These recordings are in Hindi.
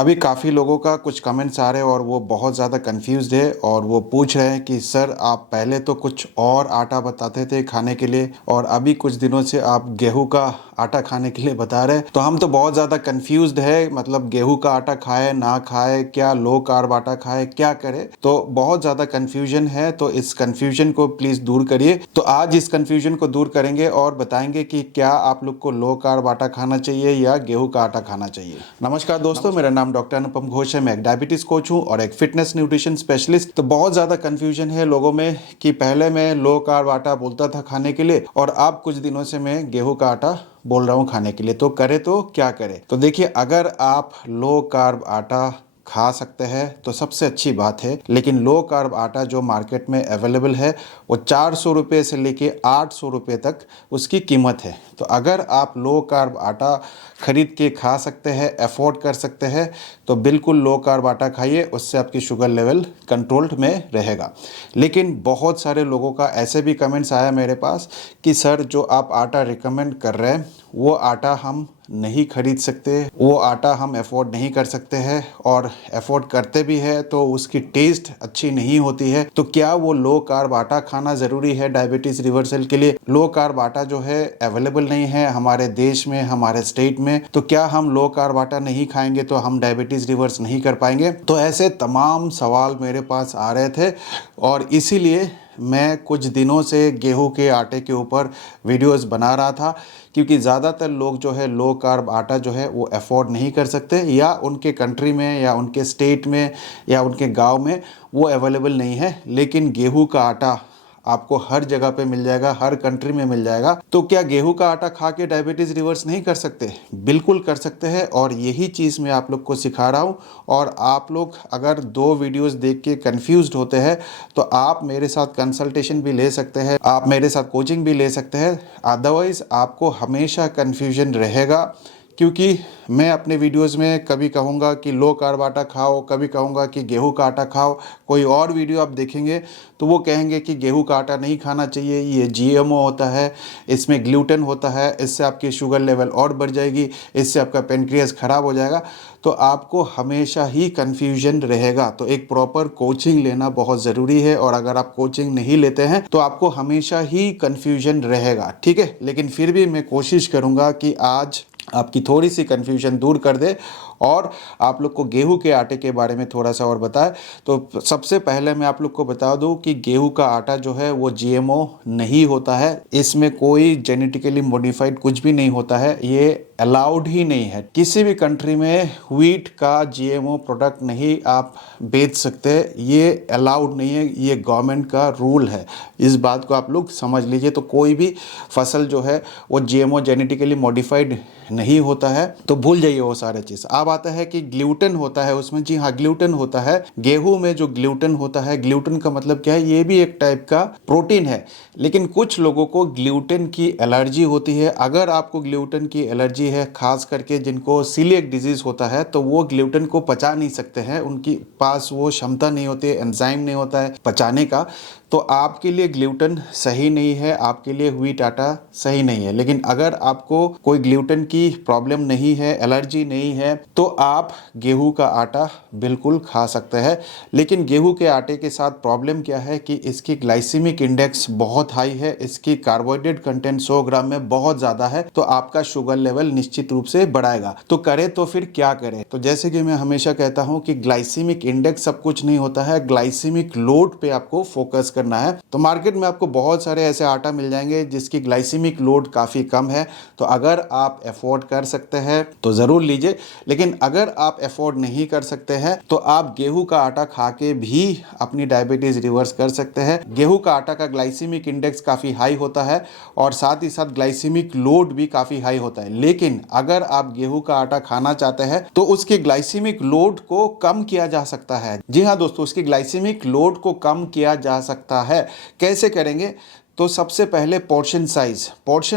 अभी काफ़ी लोगों का कुछ कमेंट्स आ रहे हैं और वो बहुत ज़्यादा कंफ्यूज्ड है और वो पूछ रहे हैं कि सर आप पहले तो कुछ और आटा बताते थे खाने के लिए और अभी कुछ दिनों से आप गेहूं का आटा खाने के लिए बता रहे हैं। तो हम तो बहुत ज़्यादा कंफ्यूज्ड है, मतलब गेहूं का आटा खाए ना खाए, क्या लो कार्ब आटा खाए, क्या करे, तो बहुत ज़्यादा कंफ्यूजन है। तो इस कंफ्यूजन को प्लीज़ दूर करिए। तो आज इस कंफ्यूजन को दूर करेंगे और बताएंगे कि क्या आप लोग को लो कार्ब आटा खाना चाहिए या गेहूं का आटा खाना चाहिए। नमस्कार दोस्तों, मेरा नाम डॉक्टर अनुपम घोष है। मैं एक डायबिटीज कोच हूं और एक फिटनेस न्यूट्रिशन स्पेशलिस्ट। तो बहुत ज़्यादा कंफ्यूजन है लोगों में कि पहले मैं लो कार्ब आटा बोलता था खाने के लिए और अब कुछ दिनों से मैं गेहूं का आटा बोल रहा हूं खाने के लिए। तो करे तो क्या करे। तो देखिए, अगर आप लो कार्ब आटा खा सकते हैं तो सबसे अच्छी बात है, लेकिन लो कार्ब आटा जो मार्केट में अवेलेबल है वो 400 रुपये से लेके 800 रुपये तक उसकी कीमत है। तो अगर आप लो कार्ब आटा खरीद के खा सकते हैं, अफोर्ड कर सकते हैं, तो बिल्कुल लो कार्ब आटा खाइए, उससे आपकी शुगर लेवल कंट्रोल्ड में रहेगा। लेकिन बहुत सारे लोगों का ऐसे भी कमेंट्स आया मेरे पास कि सर जो आप आटा रिकमेंड कर रहे हैं वो आटा हम नहीं खरीद सकते, वो आटा हम अफोर्ड नहीं कर सकते हैं, और अफोर्ड करते भी है तो उसकी टेस्ट अच्छी नहीं होती है। तो क्या वो लो कार्ब आटा खाना ज़रूरी है डायबिटीज़ रिवर्सल के लिए? लो कार्ब आटा जो है अवेलेबल नहीं है हमारे देश में, हमारे स्टेट में। तो क्या हम लो कार्ब आटा नहीं खाएंगे तो हम डायबिटीज़ रिवर्स नहीं कर पाएंगे? तो ऐसे तमाम सवाल मेरे पास आ रहे थे और इसीलिए मैं कुछ दिनों से गेहूं के आटे के ऊपर वीडियोस बना रहा था, क्योंकि ज़्यादातर लोग जो है लो कार्ब आटा जो है वो अफोर्ड नहीं कर सकते, या उनके कंट्री में या उनके स्टेट में या उनके गांव में वो अवेलेबल नहीं है। लेकिन गेहूं का आटा आपको हर जगह पे मिल जाएगा, हर कंट्री में मिल जाएगा। तो क्या गेहूं का आटा खा के डायबिटीज़ रिवर्स नहीं कर सकते? बिल्कुल कर सकते हैं, और यही चीज़ मैं आप लोग को सिखा रहा हूं। और आप लोग अगर 2 वीडियोस देख के कंफ्यूज्ड होते हैं तो आप मेरे साथ कंसल्टेशन भी ले सकते हैं, आप मेरे साथ कोचिंग भी ले सकते हैं। अदरवाइज़ आपको हमेशा कन्फ्यूजन रहेगा, क्योंकि मैं अपने वीडियोस में कभी कहूँगा कि लो कार्ब आटा खाओ, कभी कहूँगा कि गेहूं का आटा खाओ। कोई और वीडियो आप देखेंगे तो वो कहेंगे कि गेहूं का आटा नहीं खाना चाहिए, ये जीएमओ होता है, इसमें ग्लूटेन होता है, इससे आपकी शुगर लेवल और बढ़ जाएगी, इससे आपका पेनक्रियास ख़राब हो जाएगा। तो आपको हमेशा ही कन्फ्यूजन रहेगा। तो एक प्रॉपर कोचिंग लेना बहुत ज़रूरी है, और अगर आप कोचिंग नहीं लेते हैं तो आपको हमेशा ही कन्फ्यूजन रहेगा, ठीक है। लेकिन फिर भी मैं कोशिश करूँगा कि आज आपकी थोड़ी सी कन्फ्यूजन दूर कर दे और आप लोग को गेहूं के आटे के बारे में थोड़ा सा और बताए। तो सबसे पहले मैं आप लोग को बता दूं कि गेहूं का आटा जो है वो जीएमओ नहीं होता है, इसमें कोई जेनेटिकली मॉडिफाइड कुछ भी नहीं होता है, ये अलाउड ही नहीं है। किसी भी कंट्री में व्हीट का जीएमओ प्रोडक्ट नहीं आप बेच सकते, ये अलाउड नहीं है, ये गवर्नमेंट का रूल है। इस बात को आप लोग समझ लीजिए। तो कोई भी फसल जो है वो जीएमओ जेनेटिकली मॉडिफाइड नहीं होता है, तो भूल जाइए वो सारे चीज़। अब आता है कि ग्लूटेन होता है उसमें। जी हाँ, ग्लूटेन होता है गेहूं में। जो ग्लूटेन होता है, ग्लूटेन का मतलब क्या है? ये भी एक टाइप का प्रोटीन है, लेकिन कुछ लोगों को ग्लूटेन की एलर्जी होती है। अगर आपको ग्लूटेन की एलर्जी है, खास करके जिनको सीलिएक डिजीज होता है, तो वो ग्लूटेन को पचा नहीं सकते हैं, उनकी पास वो क्षमता नहीं होती है, एंजाइम नहीं होता है पचाने का। तो आपके लिए ग्लूटेन सही नहीं है, आपके लिए व्हीट आटा सही नहीं है। लेकिन अगर आपको कोई ग्लूटेन की प्रॉब्लम नहीं है, एलर्जी नहीं है, तो आप गेहूं का आटा बिल्कुल खा सकते हैं। लेकिन गेहूं के आटे के साथ प्रॉब्लम क्या है कि इसकी ग्लाइसीमिक इंडेक्स बहुत हाई है, इसकी कार्बोहाइड्रेट कंटेंट 100 ग्राम में बहुत ज़्यादा है, तो आपका शुगर लेवल निश्चित रूप से बढ़ाएगा। तो करे तो फिर क्या करें? तो जैसे कि मैं हमेशा कहता हूं कि ग्लाइसीमिक इंडेक्स सब कुछ नहीं होता है, ग्लाइसीमिक लोड पे आपको फोकस करना है। तो मार्केट में आपको बहुत सारे ऐसे आटा मिल जाएंगे जिसकी ग्लाइसीमिक लोड काफ़ी कम है। तो अगर आप अफोर्ड कर सकते हैं तो ज़रूर लीजिए, लेकिन अगर आप अफोर्ड नहीं कर सकते हैं तो आप गेहूं का आटा खा के भी अपनी डायबिटीज़ रिवर्स कर सकते हैं। गेहूं का आटा का ग्लाइसीमिक इंडेक्स काफ़ी हाई होता है और साथ ही साथ ग्लाइसीमिक लोड भी काफ़ी हाई होता है। लेकिन अगर आप गेहूं का आटा खाना चाहते हैं तो उसके ग्लाइसीमिक लोड को कम किया जा सकता है। जी हाँ दोस्तों, उसकी ग्लाइसीमिक लोड को कम किया जा सकता है। कैसे करेंगे? तो सबसे पहले पोर्शन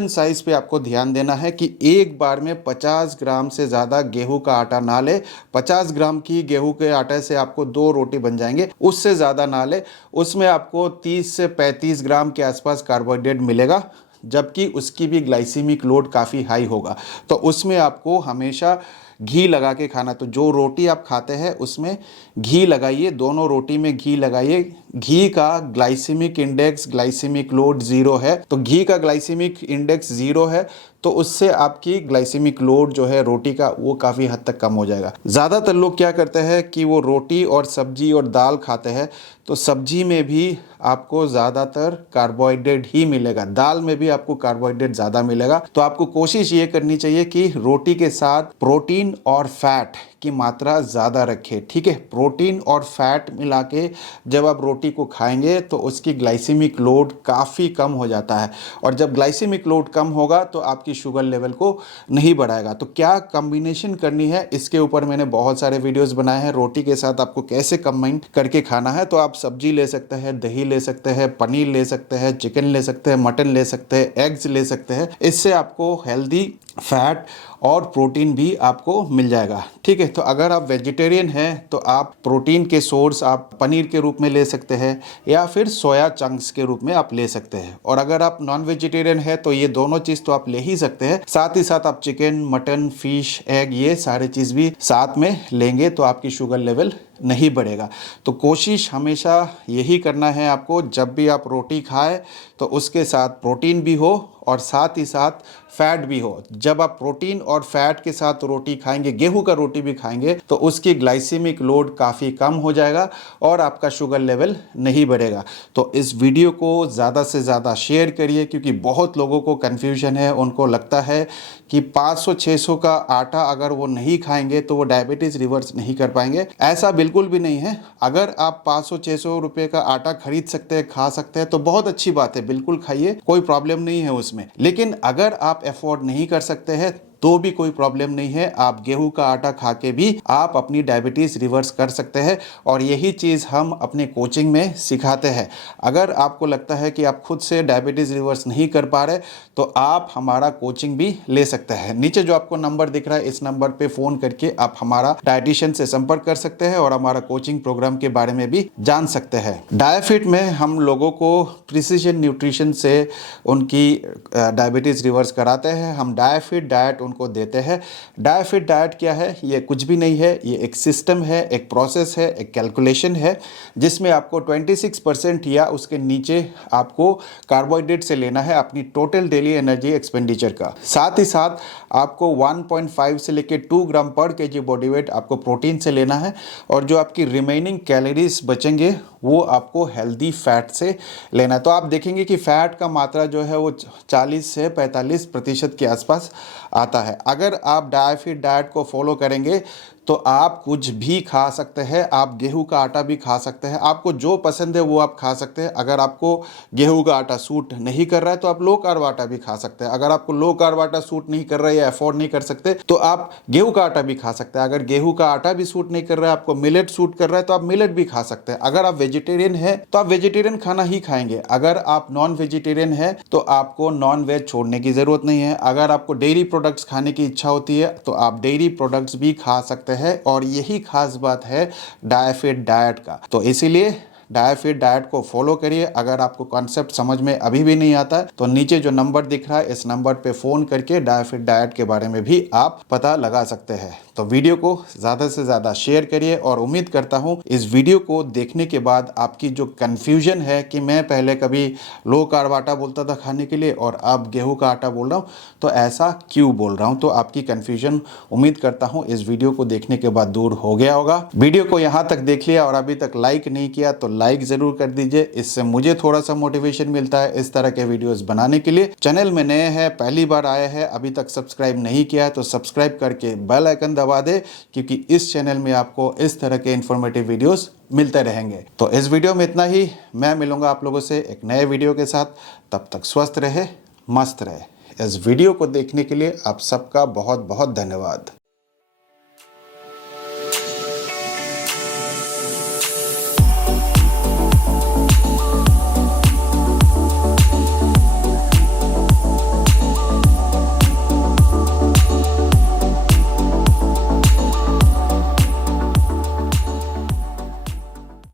साइज पे आपको ध्यान देना है कि एक बार में 50 ग्राम से ज़्यादा गेहूं का आटा ना ले। 50 ग्राम की गेहूं के आटे से आपको 2 रोटी बन जाएंगे, उससे ज़्यादा ना ले। उसमें आपको 30 से 35 ग्राम के आसपास कार्बोहाइड्रेट मिलेगा, जबकि उसकी भी ग्लाइसीमिक लोड काफ़ी हाई होगा। तो उसमें आपको हमेशा घी लगा के खाना। तो जो रोटी आप खाते हैं उसमें घी लगाइए, दोनों रोटी में घी लगाइए। घी का ग्लाइसेमिक इंडेक्स, ग्लाइसेमिक लोड 0 है। तो घी का ग्लाइसेमिक इंडेक्स 0 है तो उससे आपकी ग्लाइसेमिक लोड जो है रोटी का वो काफ़ी हद तक कम हो जाएगा। ज़्यादातर लोग क्या करते हैं कि वो रोटी और सब्जी और दाल खाते हैं, तो सब्जी में भी आपको ज़्यादातर कार्बोहाइड्रेट ही मिलेगा, दाल में भी आपको कार्बोहाइड्रेट ज़्यादा मिलेगा। तो आपको कोशिश ये करनी चाहिए कि रोटी के साथ प्रोटीन और फैट की मात्रा ज़्यादा रखें, ठीक है। प्रोटीन और फैट मिला के जब आप रोटी को खाएंगे तो उसकी ग्लाइसेमिक लोड काफ़ी कम हो जाता है, और जब ग्लाइसेमिक लोड कम होगा तो आपकी शुगर लेवल को नहीं बढ़ाएगा। तो क्या कॉम्बिनेशन करनी है इसके ऊपर मैंने बहुत सारे वीडियोस बनाए हैं। रोटी के साथ आपको कैसे कंबाइन करके खाना है, तो आप सब्जी ले सकते हैं, दही ले सकते हैं, पनीर ले सकते हैं, चिकन ले सकते हैं, मटन ले सकते हैं, एग्स ले सकते हैं। इससे आपको हेल्दी फैट और प्रोटीन भी आपको मिल जाएगा, ठीक है। तो अगर आप वेजिटेरियन हैं तो आप प्रोटीन के सोर्स आप पनीर के रूप में ले सकते हैं या फिर सोया चंक्स के रूप में आप ले सकते हैं। और अगर आप नॉन वेजिटेरियन हैं तो ये दोनों चीज़ तो आप ले ही सकते हैं, साथ ही साथ आप चिकन, मटन, फिश, एग ये सारे चीज़ भी साथ में लेंगे तो आपकी शुगर लेवल नहीं बढ़ेगा। तो कोशिश हमेशा यही करना है आपको, जब भी आप रोटी खाएं तो उसके साथ प्रोटीन भी हो और साथ ही साथ फैट भी हो। जब आप प्रोटीन और फैट के साथ रोटी खाएंगे, गेहूं का रोटी भी खाएंगे, तो उसकी ग्लाइसेमिक लोड काफ़ी कम हो जाएगा और आपका शुगर लेवल नहीं बढ़ेगा। तो इस वीडियो को ज़्यादा से ज़्यादा शेयर करिए, क्योंकि बहुत लोगों को कन्फ्यूजन है। उनको लगता है कि 500-600 का आटा अगर वो नहीं खाएंगे तो वो डायबिटीज़ रिवर्स नहीं कर पाएंगे। ऐसा बिल्कुल भी नहीं है। अगर आप 500-600 रुपये का आटा खरीद सकते हैं, खा सकते हैं तो बहुत अच्छी बात है, बिल्कुल खाइए, कोई प्रॉब्लम नहीं है उसमें। लेकिन अगर आप अफोर्ड नहीं कर सकते हैं तो भी कोई प्रॉब्लम नहीं है, आप गेहूं का आटा खा के भी आप अपनी डायबिटीज़ रिवर्स कर सकते हैं। और यही चीज़ हम अपने कोचिंग में सिखाते हैं। अगर आपको लगता है कि आप खुद से डायबिटीज़ रिवर्स नहीं कर पा रहे तो आप हमारा कोचिंग भी ले सकते हैं। नीचे जो आपको नंबर दिख रहा है इस नंबर पे फ़ोन करके आप हमारा डाइटिशियन से संपर्क कर सकते हैं और हमारा कोचिंग प्रोग्राम के बारे में भी जान सकते हैं। डायफिट में हम लोगों को प्रिसीजन न्यूट्रिशन से उनकी डायबिटीज़ रिवर्स कराते हैं। हम डायफिट डाइट को देते हैं। डायफिट डाइट क्या है? ये कुछ भी नहीं है, ये एक सिस्टम है, एक प्रोसेस है, एक कैलकुलेशन है, जिसमें आपको 26% या उसके नीचे आपको कार्बोहाइड्रेट से लेना है अपनी टोटल डेली एनर्जी एक्सपेंडिचर का। साथ ही साथ आपको 1.5 से लेकर 2 ग्राम पर केजी बॉडी वेट आपको प्रोटीन से लेना है, और जो आपकी रिमेनिंग कैलोरीज बचेंगे वो आपको हेल्दी फैट से लेना है। तो आप देखेंगे कि फैट का मात्रा जो है वो 40 से 45% के आसपास आता है। अगर आप डायफिट डाइट को फॉलो करेंगे तो आप कुछ भी खा सकते हैं। आप गेहूं का आटा भी खा सकते हैं, आपको जो पसंद है वो आप खा सकते हैं। अगर आपको गेहूं का आटा सूट नहीं कर रहा है तो आप लो कार्ब आटा भी खा सकते हैं। अगर आपको लो कार्ब आटा सूट नहीं कर रहा है या अफोर्ड नहीं कर सकते तो आप गेहूं का आटा भी खा सकते हैं। अगर गेहूं का आटा भी सूट नहीं कर रहा है, आपको मिलेट सूट कर रहा है तो आप मिलेट भी खा सकते हैं। अगर आप वेजिटेरियन है तो आप वेजिटेरियन खाना ही खाएंगे। अगर आप नॉन वेजिटेरियन है तो आपको नॉन वेज छोड़ने की ज़रूरत नहीं है। अगर आपको डेयरी प्रोडक्ट्स खाने की इच्छा होती है तो आप डेयरी प्रोडक्ट्स भी खा सकते हैं, और यही खास बात है डायफिट डाइट का। तो इसीलिए डायफिट डाइट को फॉलो करिए। अगर आपको कॉन्सेप्ट समझ में अभी भी नहीं आता है तो नीचे जो नंबर दिख रहा है इस नंबर पे फ़ोन करके डायफिट डाइट के बारे में भी आप पता लगा सकते हैं। तो वीडियो को ज़्यादा से ज़्यादा शेयर करिए, और उम्मीद करता हूँ इस वीडियो को देखने के बाद आपकी जो कन्फ्यूजन है कि मैं पहले कभी लो कार्ब आटा बोलता था खाने के लिए और अब गेहूं का आटा बोल रहा हूँ तो ऐसा क्यों बोल रहा हूँ, तो आपकी कन्फ्यूजन उम्मीद करता हूँ इस वीडियो को देखने के बाद दूर हो गया होगा। वीडियो को यहाँ तक देख लिया और अभी तक लाइक नहीं किया तो लाइक ज़रूर कर दीजिए, इससे मुझे थोड़ा सा मोटिवेशन मिलता है इस तरह के वीडियोस बनाने के लिए। चैनल में नए हैं, पहली बार आए हैं, अभी तक सब्सक्राइब नहीं किया है तो सब्सक्राइब करके बेल आइकन दबा दे, क्योंकि इस चैनल में आपको इस तरह के इंफॉर्मेटिव वीडियोस मिलते रहेंगे। तो इस वीडियो में इतना ही, मैं मिलूंगा आप लोगों से एक नए वीडियो के साथ। तब तक स्वस्थ रहे, मस्त रहे। इस वीडियो को देखने के लिए आप सबका बहुत बहुत धन्यवाद।